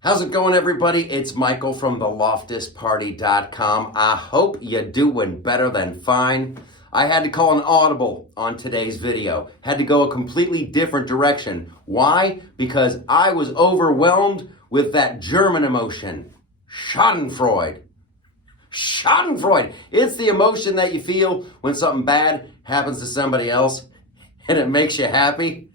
How's it going, everybody? It's Michael from the LoftusParty.com. I hope you're doing better than fine. I had to call an audible on today's video. Had to go a completely different direction. Why? Because I was overwhelmed with that German emotion, Schadenfreude. Schadenfreude. It's the emotion that you feel when something bad happens to somebody else and it makes you happy.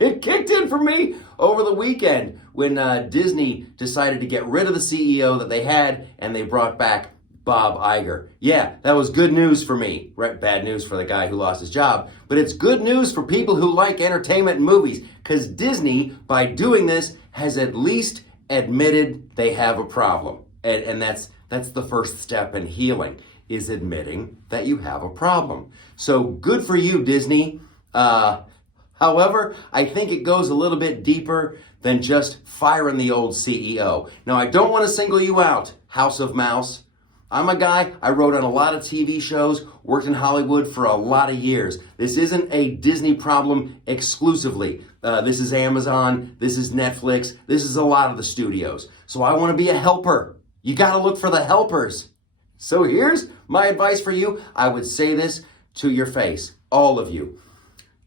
It kicked in for me over the weekend when Disney decided to get rid of the CEO that they had and they brought back Bob Iger. Yeah, that was good news for me. Right? Bad news for the guy who lost his job. But it's good news for people who like entertainment and movies, because Disney, by doing this, has at least admitted they have a problem. And that's the first step in healing, is admitting that you have a problem. So good for you, Disney. However, I think it goes a little bit deeper than just firing the old CEO. Now, I don't want to single you out, House of Mouse. I'm a guy, I wrote on a lot of TV shows, worked in Hollywood for a lot of years. This isn't a Disney problem exclusively. This is Amazon, this is Netflix, this is a lot of the studios. So I want to be a helper. You got to look for the helpers. So here's my advice for you. I would say this to your face, all of you.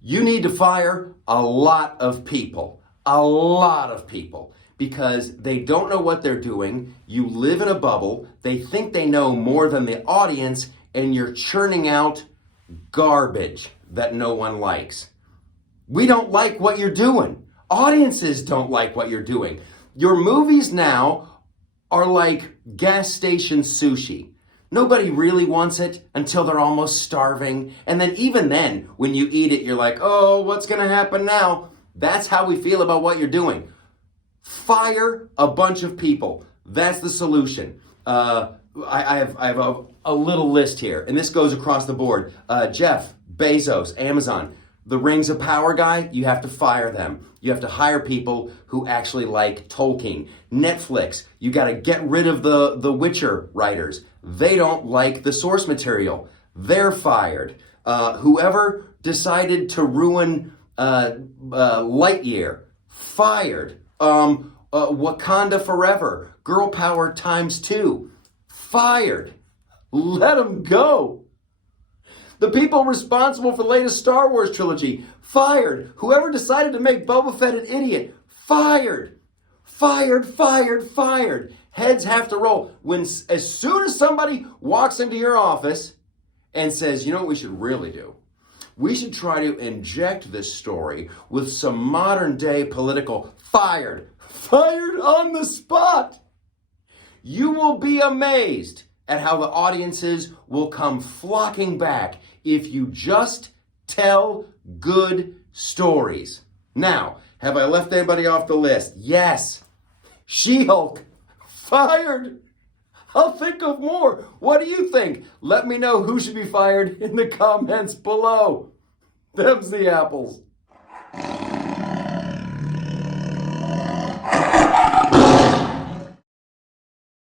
You need to fire a lot of people, because they don't know what they're doing. You live in a bubble. They think they know more than the audience, and you're churning out garbage that no one likes. We don't like what you're doing. Audiences don't like what you're doing. Your movies now are like gas station sushi. Nobody really wants it until they're almost starving. And then even then, when you eat it, you're like, oh, what's going to happen now? That's how we feel about what you're doing. Fire a bunch of people. That's the solution. I have a little list here, and this goes across the board. Jeff Bezos, Amazon, the Rings of Power guy, you have to fire them. You have to hire people who actually like Tolkien. Netflix, you got to get rid of the Witcher writers. They don't like the source material. They're fired. Whoever decided to ruin Lightyear, fired. Wakanda Forever, Girl Power ×2, fired. Let them go. The people responsible for the latest Star Wars trilogy, fired. Whoever decided to make Boba Fett an idiot, fired. Fired, fired, fired. Heads have to roll. As soon as somebody walks into your office and says, you know what we should really do? We should try to inject this story with some modern day political, fired on the spot. You will be amazed at how the audiences will come flocking back if you just tell good stories. Now, have I left anybody off the list? Yes. She-Hulk, fired. I'll think of more. What do you think? Let me know who should be fired in the comments below. Them's the apples.